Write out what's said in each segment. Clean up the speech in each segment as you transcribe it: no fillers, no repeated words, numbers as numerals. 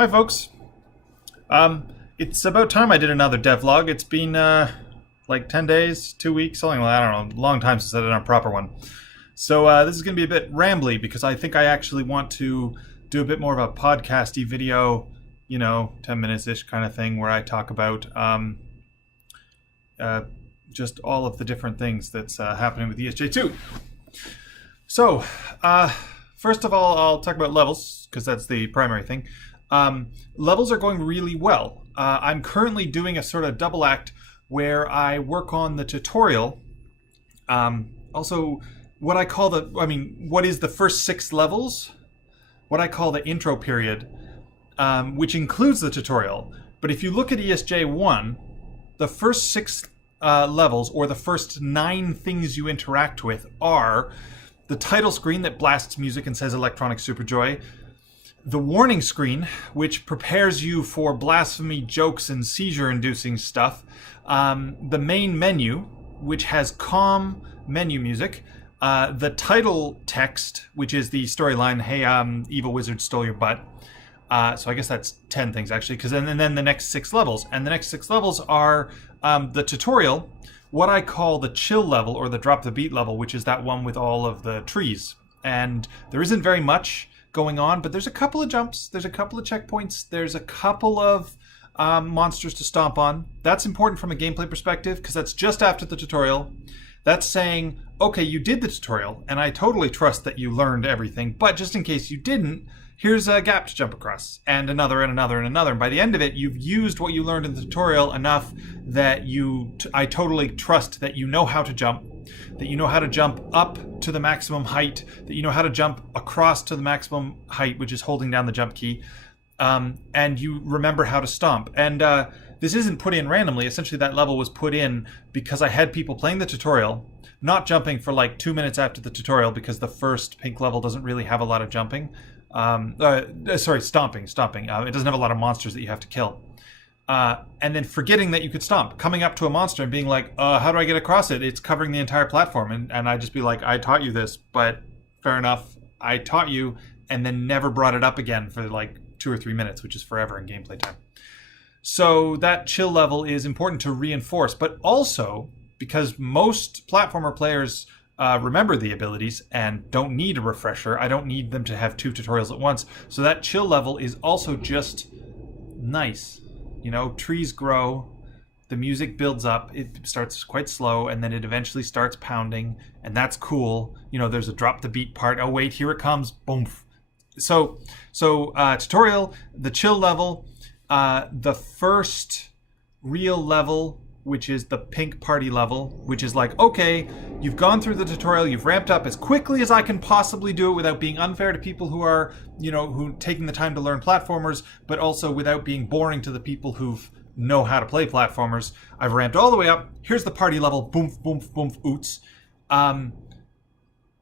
Hi, folks. It's about time I did another devlog. It's been like 10 days, 2 weeks, something like that. I don't know, a long time since I did a proper one. So this is going to be a bit rambly because I think I actually want to do a bit more of a podcasty video, 10 minutes-ish kind of thing where I talk about just all of the different things that's happening with ESJ2. So, first of all, I'll talk about levels because that's the primary thing. Levels are going really well. I'm currently doing a sort of double act where I work on the tutorial. Also, what is the first 6 levels? What I call the intro period, which includes the tutorial. But if you look at ESJ1, the first 6 levels, or the first 9 things you interact with, are the title screen that blasts music and says Electronic Superjoy, the warning screen, which prepares you for blasphemy, jokes, and seizure-inducing stuff, the main menu, which has calm menu music, the title text, which is the storyline, hey, evil wizard stole your butt. So I guess that's 10 things, actually, because then the next 6 levels. And the next 6 levels are the tutorial, what I call the chill level, or the drop the beat level, which is that one with all of the trees. And there isn't very much going on, but there's a couple of jumps, there's a couple of checkpoints, there's a couple of monsters to stomp on. That's important from a gameplay perspective, because that's just after the tutorial. That's saying, okay, you did the tutorial, and I totally trust that you learned everything, but just in case you didn't, here's a gap to jump across, and another, and another, and another. And by the end of it, you've used what you learned in the tutorial enough that I totally trust that you know how to jump, that you know how to jump up to the maximum height, that you know how to jump across to the maximum height, which is holding down the jump key, and you remember how to stomp. And this isn't put in randomly. Essentially, that level was put in because I had people playing the tutorial, not jumping for like 2 minutes after the tutorial, because the first pink level doesn't really have a lot of jumping. Stomping. It doesn't have a lot of monsters that you have to kill. And then forgetting that you could stomp. Coming up to a monster and being like, how do I get across it? It's covering the entire platform. And I'd just be like, I taught you this, but fair enough. I taught you, and then never brought it up again for like 2 or 3 minutes, which is forever in gameplay time. So that chill level is important to reinforce, but also because most platformer players remember the abilities and don't need a refresher. I don't need them to have 2 tutorials at once. So that chill level is also just nice. Trees grow, the music builds up, it starts quite slow, and then it eventually starts pounding, and that's cool. There's a drop the beat part. Oh wait, here it comes. Boom. So tutorial, the chill level, the first real level, which is the pink party level, which is like, okay, you've gone through the tutorial, you've ramped up as quickly as I can possibly do it without being unfair to people who are, who taking the time to learn platformers, but also without being boring to the people who know how to play platformers. I've ramped all the way up. Here's the party level. Boom, boom, boom, oots.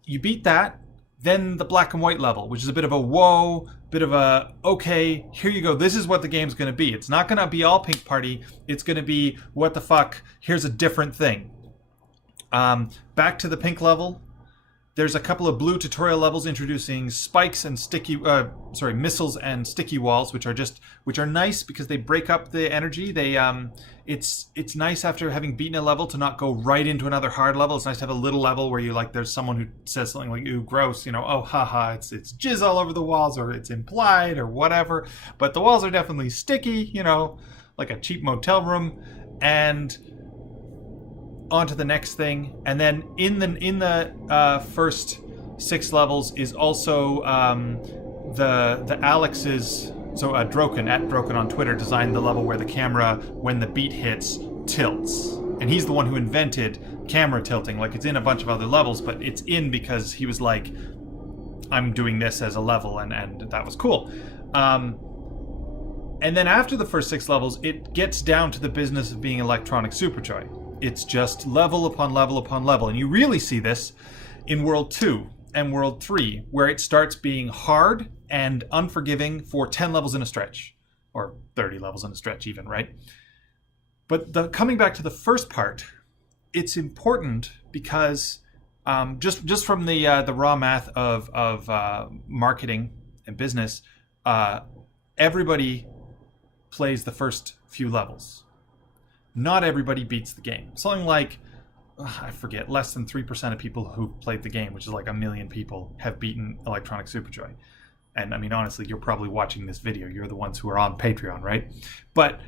You beat that. Then the black and white level, which is a bit of a whoa, bit of a, okay, here you go. This is what the game's going to be. It's not going to be all pink party. It's going to be, what the fuck, here's a different thing. Back to the pink level. There's a couple of blue tutorial levels introducing spikes and missiles and sticky walls, which are nice because they break up the energy. It's nice after having beaten a level to not go right into another hard level. It's nice to have a little level where there's someone who says something like, ooh, gross, oh, haha, it's jizz all over the walls, or it's implied, or whatever. But the walls are definitely sticky, like a cheap motel room. And on to the next thing, and then in the first 6 levels is also the Alex's. So Droken on Twitter designed the level where the camera, when the beat hits, tilts, and he's the one who invented camera tilting. Like, it's in a bunch of other levels, but it's in because he was like, I'm doing this as a level, and that was cool. And then after the first 6 levels, it gets down to the business of being Electronic Superjoy. It's just level upon level upon level. And you really see this in World 2 and World 3, where it starts being hard and unforgiving for 10 levels in a stretch. Or 30 levels in a stretch even, right? But coming back to the first part, it's important because just from the raw math of marketing and business, everybody plays the first few levels. Not everybody beats the game. Something like, I forget, less than 3% of people who played the game, which is like 1 million people, have beaten Electronic Superjoy. And I mean, honestly, you're probably watching this video. You're the ones who are on Patreon, right? But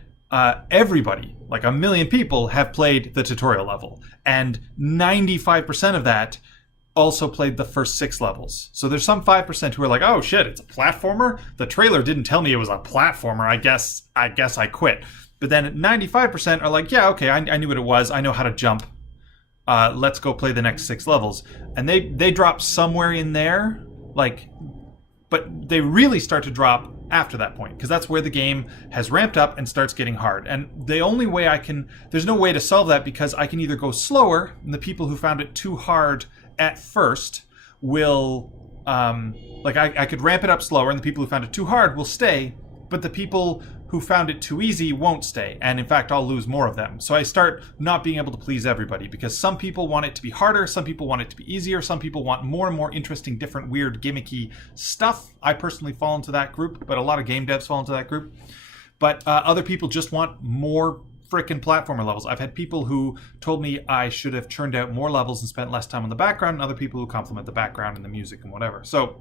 everybody, like 1 million people, have played the tutorial level. And 95% of that also played the first 6 levels. So there's some 5% who are like, oh shit, it's a platformer? The trailer didn't tell me it was a platformer. I guess I quit. But then 95% are like, yeah, okay, I knew what it was. I know how to jump. Let's go play the next 6 levels. And they drop somewhere in there, like, but they really start to drop after that point, because that's where the game has ramped up and starts getting hard. And the only way there's no way to solve that, because I can either go slower, and the people who found it too hard at first will, I could ramp it up slower, and the people who found it too hard will stay, but the people who found it too easy won't stay, and in fact I'll lose more of them. So I start not being able to please everybody, because some people want it to be harder, some people want it to be easier, some people want more and more interesting, different, weird, gimmicky stuff. I personally fall into that group, but a lot of game devs fall into that group. But other people just want more frickin' platformer levels. I've had people who told me I should have churned out more levels and spent less time on the background, and other people who compliment the background and the music and whatever. So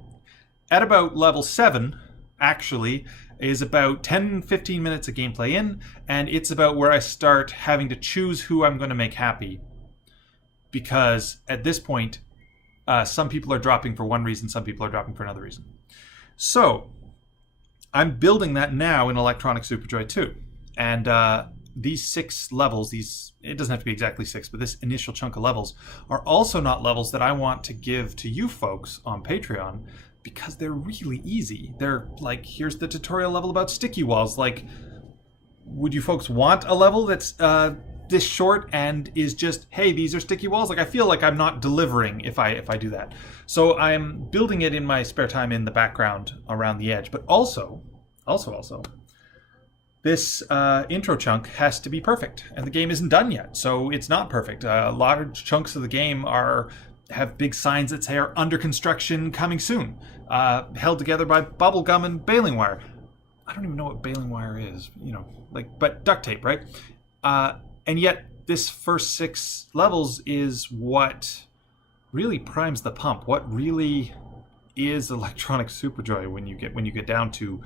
at about level 7, actually, is about 10-15 minutes of gameplay in, and it's about where I start having to choose who I'm going to make happy, because at this point some people are dropping for one reason, some people are dropping for another reason. So I'm building that now in Electronic Superjoy 2, and these 6 levels, it doesn't have to be exactly 6, but this initial chunk of levels are also not levels that I want to give to you folks on Patreon, because they're really easy. They're like, here's the tutorial level about sticky walls. Like, would you folks want a level that's this short and is just, hey, these are sticky walls? Like, I feel like I'm not delivering if I do that. So I'm building it in my spare time in the background around the edge. But also, this intro chunk has to be perfect, and the game isn't done yet, so it's not perfect. Large chunks of the game have big signs that say are under construction, coming soon, held together by bubble gum and baling wire. I don't even know what baling wire is, but duct tape, right? And yet this first 6 levels is what really primes the pump. What really is Electronic Superjoy when you get down to,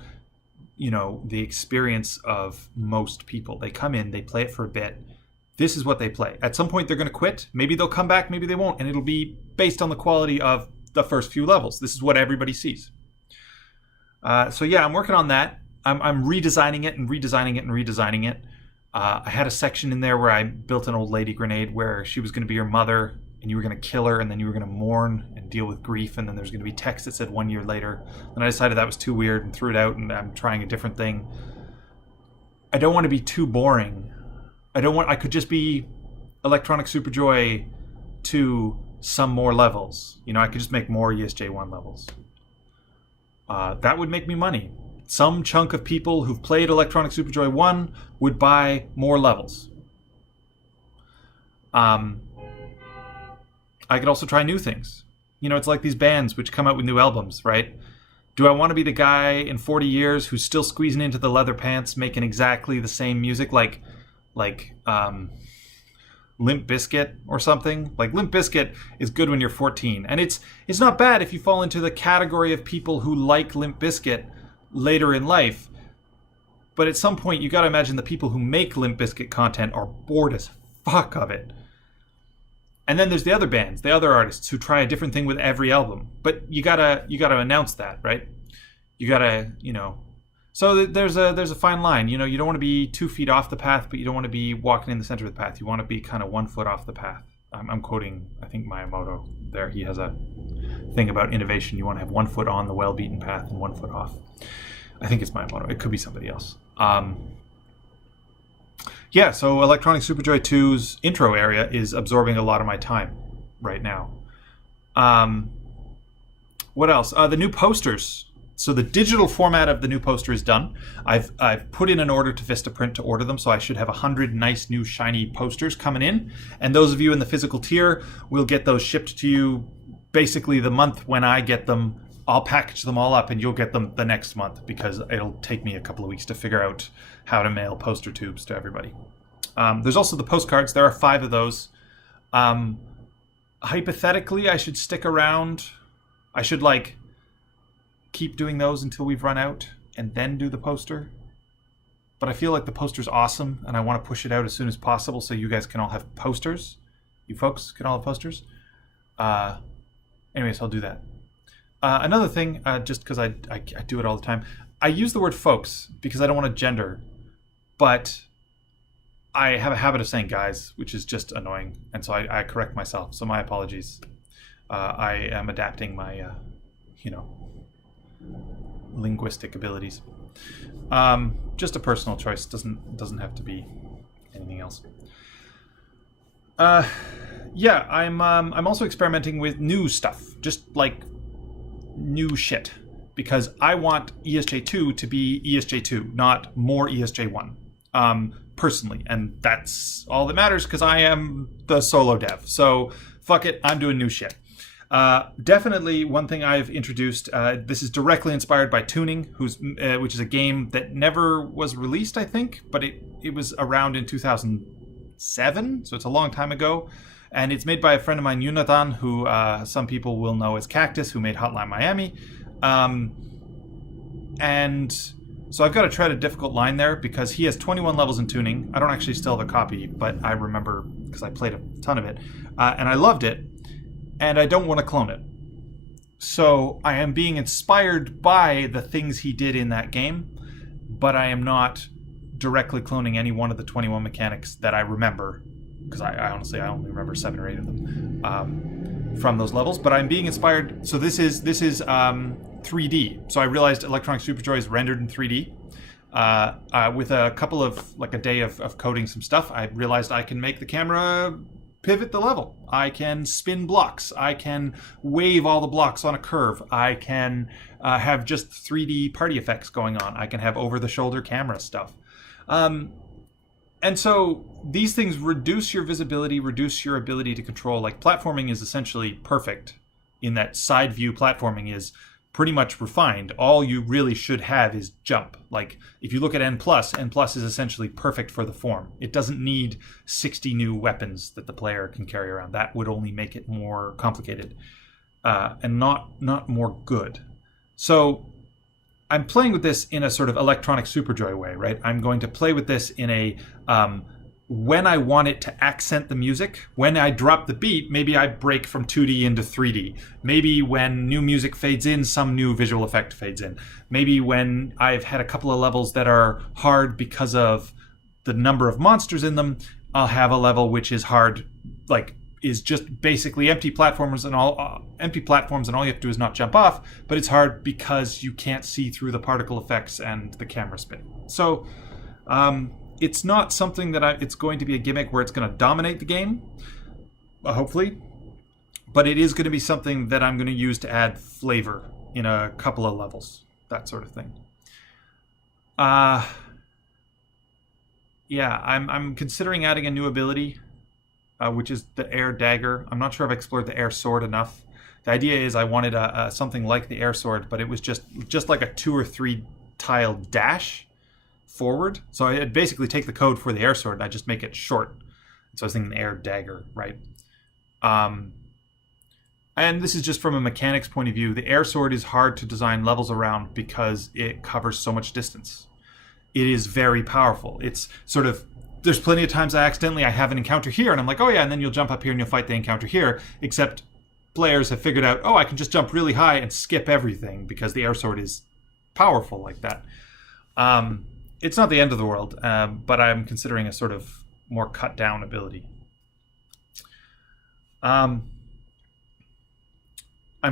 the experience of most people. They come in, they play it for a bit. This is what they play. At some point, they're going to quit. Maybe they'll come back, maybe they won't. And it'll be based on the quality of the first few levels. This is what everybody sees. So yeah, I'm working on that. I'm redesigning it and redesigning it and redesigning it. I had a section in there where I built an old lady grenade where she was going to be your mother, and you were going to kill her, and then you were going to mourn and deal with grief, and then there's going to be text that said 1 year later. And I decided that was too weird and threw it out, and I'm trying a different thing. I don't want to be too boring. I could just be Electronic Superjoy to some more levels. I could just make more ESJ1 levels. That would make me money. Some chunk of people who've played Electronic Superjoy 1 would buy more levels. I could also try new things. It's like these bands which come out with new albums, right? Do I want to be the guy in 40 years who's still squeezing into the leather pants, making exactly the same music like Limp Bizkit or something? Like, Limp Bizkit is good when you're 14, and it's not bad if you fall into the category of people who like Limp Bizkit later in life. But at some point, you got to imagine the people who make Limp Bizkit content are bored as fuck of it. And then there's the other bands, the other artists who try a different thing with every album. But you gotta announce that, right? You gotta, So there's a fine line. You don't want to be 2 feet off the path, but you don't want to be walking in the center of the path. You want to be kind of 1 foot off the path. I'm quoting, I think, Miyamoto there. He has a thing about innovation. You want to have 1 foot on the well-beaten path and 1 foot off. I think it's Miyamoto. It could be somebody else. Yeah, so Electronic Superjoy 2's intro area is absorbing a lot of my time right now. What else? The new posters. So the digital format of the new poster is done. I've put in an order to Vistaprint to order them, so I should have 100 nice new shiny posters coming in. And those of you in the physical tier will get those shipped to you basically the month when I get them I'll package them all up and you'll get them the next month because it'll take me a couple of weeks to figure out how to mail poster tubes to everybody. There's also the postcards. There are 5 of those. Hypothetically, I should stick around. I should like keep doing those until we've run out and then do the poster. But I feel like the poster's awesome and I want to push it out as soon as possible so you guys can all have posters. You folks can all have posters. Anyways, I'll do that. Another thing, just because I do it all the time, I use the word folks because I don't want to gender, but I have a habit of saying guys, which is just annoying, and so I correct myself. So my apologies. I am adapting my, linguistic abilities. Just a personal choice. Doesn't have to be anything else. Yeah, I'm also experimenting with new stuff, just like new shit, because I want ESJ2 to be ESJ2, not more ESJ1. Personally, and that's all that matters because I am the solo dev. So fuck it, I'm doing new shit. Definitely one thing I've introduced, this is directly inspired by Tuning, which is a game that never was released, I think, but it was around in 2007, so it's a long time ago. And it's made by a friend of mine, Yunathan, who some people will know as Cactus, who made Hotline Miami. And so I've got to tread a difficult line there because he has 21 levels in Tuning. I don't actually still have a copy, but I remember because I played a ton of it. And I loved it, and I don't want to clone it. So I am being inspired by the things he did in that game, but I am not directly cloning any one of the 21 mechanics that I remember, because I honestly only remember 7 or 8 of them from those levels. But I'm being inspired. So this is 3D. So I realized Electronic Superjoy is rendered in 3D. With a couple of, like a day of coding some stuff, I realized I can make the camera pivot the level. I can spin blocks. I can wave all the blocks on a curve. I can have just 3D party effects going on. I can have over-the-shoulder camera stuff. And so these things reduce your visibility, reduce your ability to control. Like platforming is essentially perfect in that side view platforming is pretty much refined. All you really should have is jump. Like if you look at N+, N+ is essentially perfect for the form. It doesn't need 60 new weapons that the player can carry around. That would only make it more complicated and not more good. So I'm playing with this in a sort of Electronic Superjoy way, right? I'm going to play with this in a when I want it to accent the music. When I drop the beat, maybe I break from 2D into 3D. Maybe when new music fades in, some new visual effect fades in. Maybe when I've had a couple of levels that are hard because of the number of monsters in them, I'll have a level which is hard, like is just basically empty platforms and all you have to do is not jump off, but it's hard because you can't see through the particle effects and the camera spin. So it's not something that it's going to be a gimmick where it's going to dominate the game, hopefully, but it is going to be something that I'm going to use to add flavor in a couple of levels, that sort of thing. Yeah, I'm considering adding a new ability, which is the Air Dagger. I'm not sure I've explored the Air Sword enough. The idea is I wanted something like the Air Sword, but it was just like a 2 or 3 tile dash forward. So I'd basically take the code for the Air Sword and I just make it short. So I was thinking Air Dagger, right? And this is just from a mechanics point of view. The Air Sword is hard to design levels around because it covers so much distance. It is very powerful. It's sort of, there's plenty of times I have an encounter here and I'm like, oh yeah, and then you'll jump up here and you'll fight the encounter here, except players have figured out, oh, I can just jump really high and skip everything because the Air Sword is powerful like that. It's not the end of the world, but I'm considering a sort of more cut down ability. I'm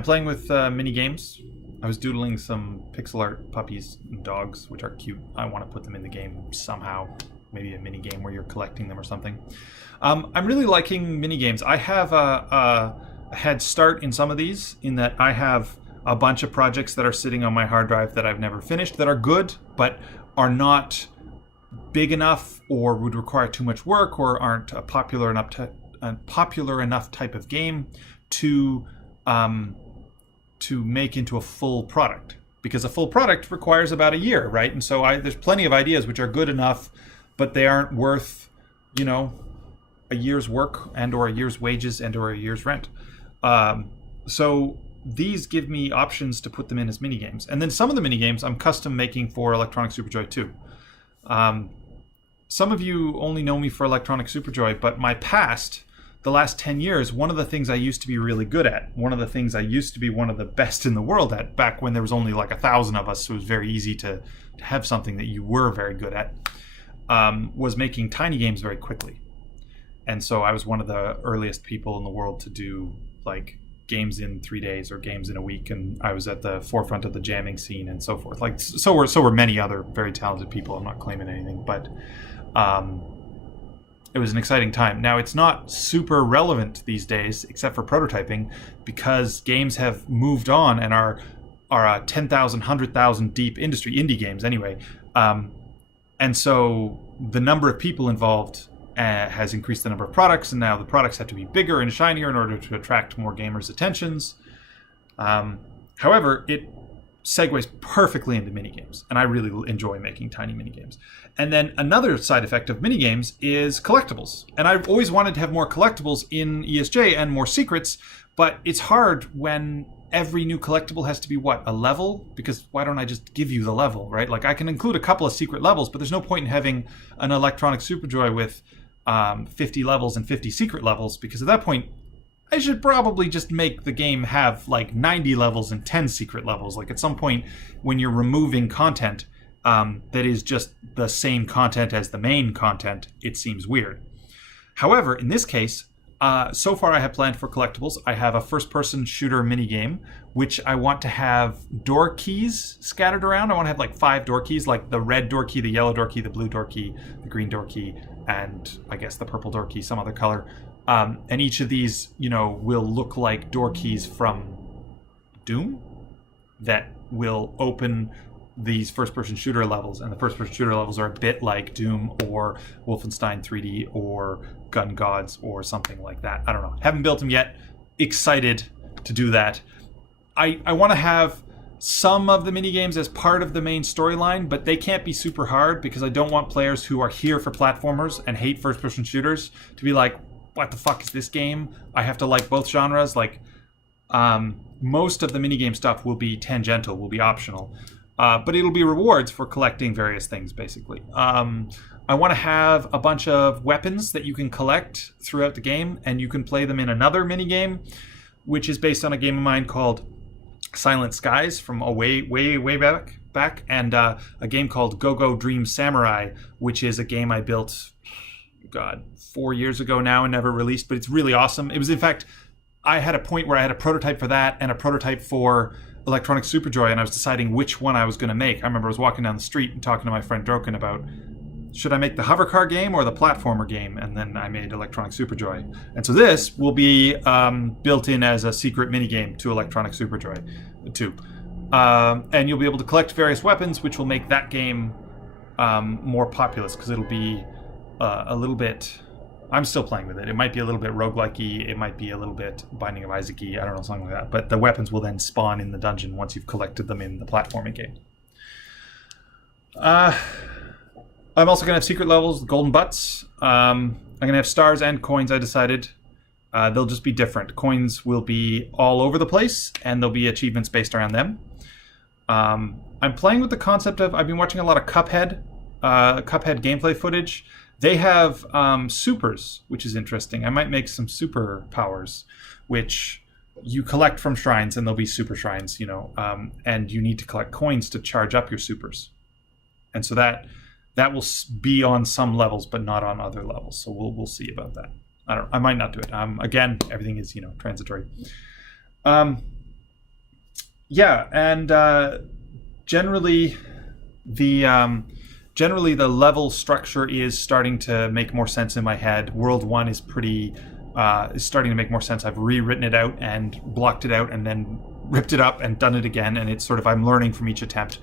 playing with mini games. I was doodling some pixel art puppies and dogs, which are cute. I want to put them in the game somehow. Maybe a mini game where you're collecting them or something. I'm really liking mini games. I have a head start in some of these in that I have a bunch of projects that are sitting on my hard drive that I've never finished that are good, but are not big enough or would require too much work or aren't a popular enough type of game to to make into a full product, because a full product requires about a year, right? And so there's plenty of ideas which are good enough, but they aren't worth, a year's work and or a year's wages and or a year's rent. So these give me options to put them in as mini games. And then some of the mini games I'm custom making for Electronic Superjoy too. Some of you only know me for Electronic Superjoy, but my past, the last 10 years, one of the things I used to be really good at, one of the things I used to be one of the best in the world at, back when there was only like 1,000 of us, so it was very easy to have something that you were very good at, was making tiny games very quickly. And so I was one of the earliest people in the world to do like games in 3 days or games in a week, and I was at the forefront of the jamming scene and so forth. Like so were many other very talented people. I'm not claiming anything, but it was an exciting time. Now, it's not super relevant these days, except for prototyping, because games have moved on and are a 10,000, 100,000 deep industry, indie games anyway. And so the number of people involved has increased the number of products, and now the products have to be bigger and shinier in order to attract more gamers' attentions. However, it segues perfectly into minigames, and I really enjoy making tiny minigames. And then another side effect of minigames is collectibles. And I've always wanted to have more collectibles in ESJ and more secrets, but it's hard when every new collectible has to be, a level? Because why don't I just give you the level, right? Like, I can include a couple of secret levels, but there's no point in having an Electronic Superjoy with 50 levels and 50 secret levels, because at that point, I should probably just make the game have like 90 levels and 10 secret levels. Like, at some point, when you're removing content that is just the same content as the main content, it seems weird. However, in this case, so far I have planned for collectibles. I have a first-person shooter minigame, which I want to have door keys scattered around. I want to have like 5 door keys, like the red door key, the yellow door key, the blue door key, the green door key, and I guess the purple door key, some other color. And each of these, will look like door keys from Doom that will open these first-person shooter levels. And the first-person shooter levels are a bit like Doom or Wolfenstein 3D or Gun Gods or something like that. I don't know. Haven't built them yet. Excited to do that. I want to have some of the minigames as part of the main storyline, but they can't be super hard, because I don't want players who are here for platformers and hate first-person shooters to be like, what the fuck is this game? I have to like both genres. Like, most of the minigame stuff will be tangential, will be optional. But it'll be rewards for collecting various things, basically. I want to have a bunch of weapons that you can collect throughout the game, and you can play them in another minigame, which is based on a game of mine called Silent Skies from a way back, and a game called Go-Go Dream Samurai, which is a game I built, 4 years ago now and never released, but it's really awesome. It was, in fact, I had a point where I had a prototype for that and a prototype for Electronic Superjoy, and I was deciding which one I was going to make. I remember I was walking down the street and talking to my friend Droken about, should I make the hover car game or the platformer game? And then I made Electronic Superjoy. And so this will be built in as a secret minigame to Electronic Superjoy 2. And you'll be able to collect various weapons, which will make that game more populous, because it'll be a little bit... I'm still playing with it. It might be a little bit roguelike-y. It might be a little bit Binding of Isaac-y. I don't know, something like that. But the weapons will then spawn in the dungeon once you've collected them in the platforming game. I'm also going to have secret levels, golden butts. I'm going to have stars and coins, I decided. They'll just be different. Coins will be all over the place, and there'll be achievements based around them. I'm playing with the concept of... I've been watching a lot of Cuphead gameplay footage. They have supers, which is interesting. I might make some super powers, which you collect from shrines, and they'll be super shrines, and you need to collect coins to charge up your supers. And so that will be on some levels, but not on other levels. So we'll see about that. I might not do it. Again, everything is transitory. Generally the level structure is starting to make more sense in my head. World 1 is starting to make more sense. I've rewritten it out and blocked it out and then ripped it up and done it again, and it's sort of, I'm learning from each attempt.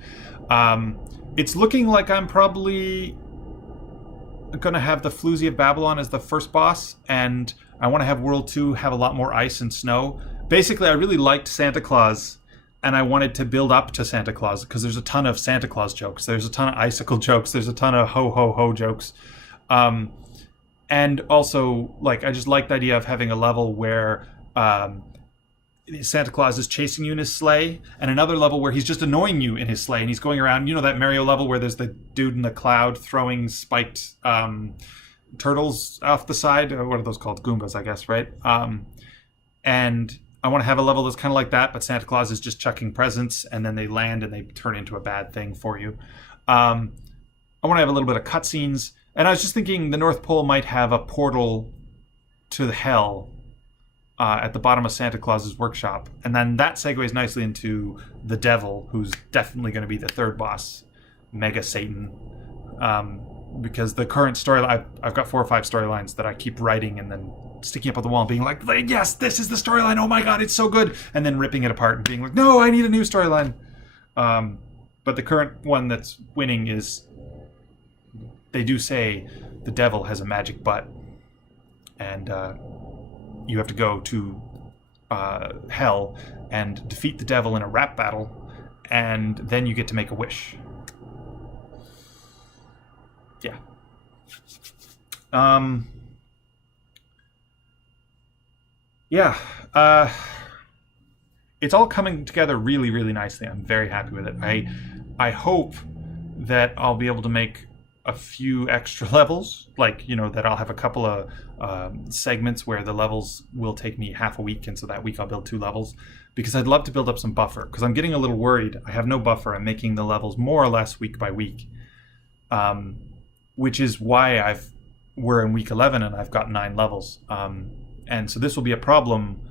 It's looking like I'm probably going to have the Floozy of Babylon as the first boss, and I want to have World 2 have a lot more ice and snow. Basically, I really liked Santa Claus and I wanted to build up to Santa Claus because there's a ton of Santa Claus jokes. There's a ton of icicle jokes. There's a ton of ho ho ho jokes. And also, like, I just like the idea of having a level where Santa Claus is chasing you in his sleigh, and another level where he's just annoying you in his sleigh, and he's going around. You know that Mario level where there's the dude in the cloud throwing spiked turtles off the side? What are those called? Goombas, I guess, right? And I want to have a level that's kind of like that, but Santa Claus is just chucking presents, and then they land and they turn into a bad thing for you. I want to have a little bit of cutscenes, and I was just thinking the North Pole might have a portal to the hell at the bottom of Santa Claus's workshop, and then that segues nicely into the Devil, who's definitely going to be the third boss, Mega Satan. Because the current storyline, I've got 4 or 5 storylines that I keep writing and then sticking up on the wall and being like, yes, this is the storyline, oh my god, it's so good, and then ripping it apart and being like, no, I need a new storyline. But the current one that's winning is, they do say the Devil has a magic butt, and you have to go to hell and defeat the Devil in a rap battle, and then you get to make a wish. Yeah. It's all coming together really, really nicely. I'm very happy with it. I hope that I'll be able to make a few extra levels, like, you know, that I'll have a couple of segments where the levels will take me half a week, and so that week I'll build 2 levels, because I'd love to build up some buffer, because I'm getting a little worried. I have no buffer. I'm making the levels more or less week by week. Which is why we're in week 11 and I've got 9 levels. And so this will be a problem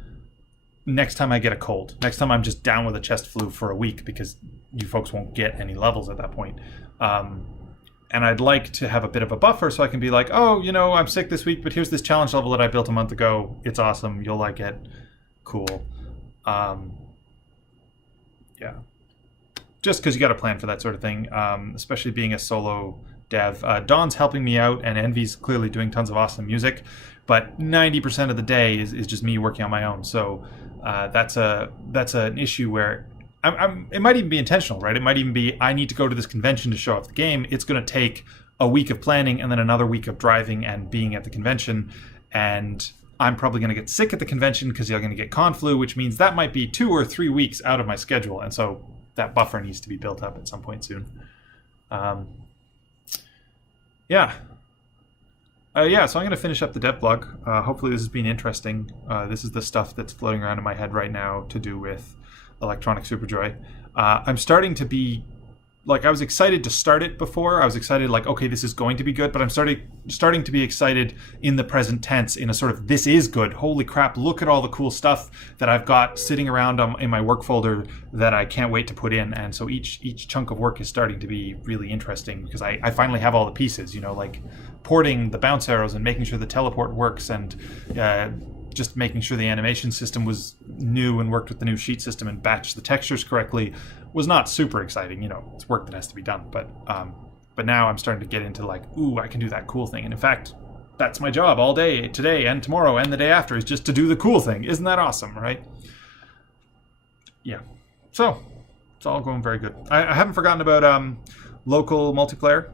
next time I get a cold. Next time I'm just down with a chest flu for a week, because you folks won't get any levels at that point. And I'd like to have a bit of a buffer so I can be like, oh, you know, I'm sick this week, but here's this challenge level that I built a month ago. It's awesome. You'll like it. Cool. Yeah. Just because you got to plan for that sort of thing, especially being a solo dev. Dawn's helping me out, and Envy's clearly doing tons of awesome music, but 90% of the day is just me working on my own. So that's an issue where it might even be intentional, right? It might even be, I need to go to this convention to show off the game. It's going to take a week of planning and then another week of driving and being at the convention, and I'm probably going to get sick at the convention because you're going to get con flu, which means that might be 2 or 3 weeks out of my schedule, and so that buffer needs to be built up at some point soon. So I'm going to finish up the dev blog. Hopefully this has been interesting. This is the stuff that's floating around in my head right now to do with Electronic Superjoy. I'm starting to be, like, I was excited to start it before. I was excited, like, okay, this is going to be good, but I'm starting to be excited in the present tense, in a sort of, this is good. Holy crap, look at all the cool stuff that I've got sitting around in my work folder that I can't wait to put in. And so each chunk of work is starting to be really interesting, because I finally have all the pieces, you know, like porting the bounce arrows and making sure the teleport works, and just making sure the animation system was new and worked with the new sheet system and batched the textures correctly was not super exciting. You know, it's work that has to be done. But now I'm starting to get into, like, ooh, I can do that cool thing. And in fact, that's my job all day, today and tomorrow and the day after, is just to do the cool thing. Isn't that awesome, right? Yeah. So it's all going very good. I haven't forgotten about local multiplayer.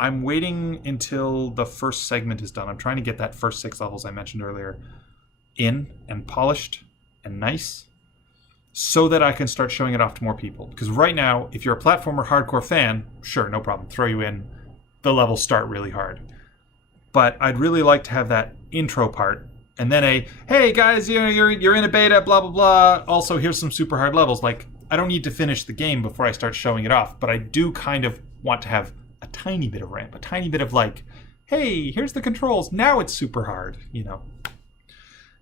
I'm waiting until the first segment is done. I'm trying to get that first 6 levels I mentioned earlier in and polished and nice, so that I can start showing it off to more people. Because right now, if you're a platformer hardcore fan, sure, no problem, throw you in. The levels start really hard. But I'd really like to have that intro part, and then hey guys, you're in a beta, blah blah blah. Also, here's some super hard levels. Like, I don't need to finish the game before I start showing it off, but I do kind of want to have a tiny bit of ramp, a tiny bit of, like, hey, here's the controls, now it's super hard, you know.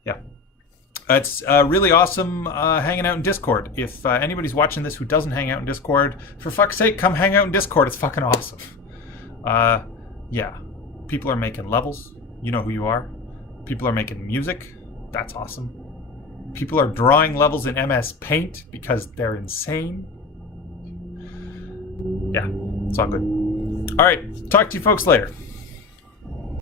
Yeah. It's really awesome hanging out in Discord. If anybody's watching this who doesn't hang out in Discord, for fuck's sake, come hang out in Discord. It's fucking awesome. Yeah. People are making levels. You know who you are. People are making music. That's awesome. People are drawing levels in MS Paint because they're insane. Yeah, it's all good. All right, talk to you folks later.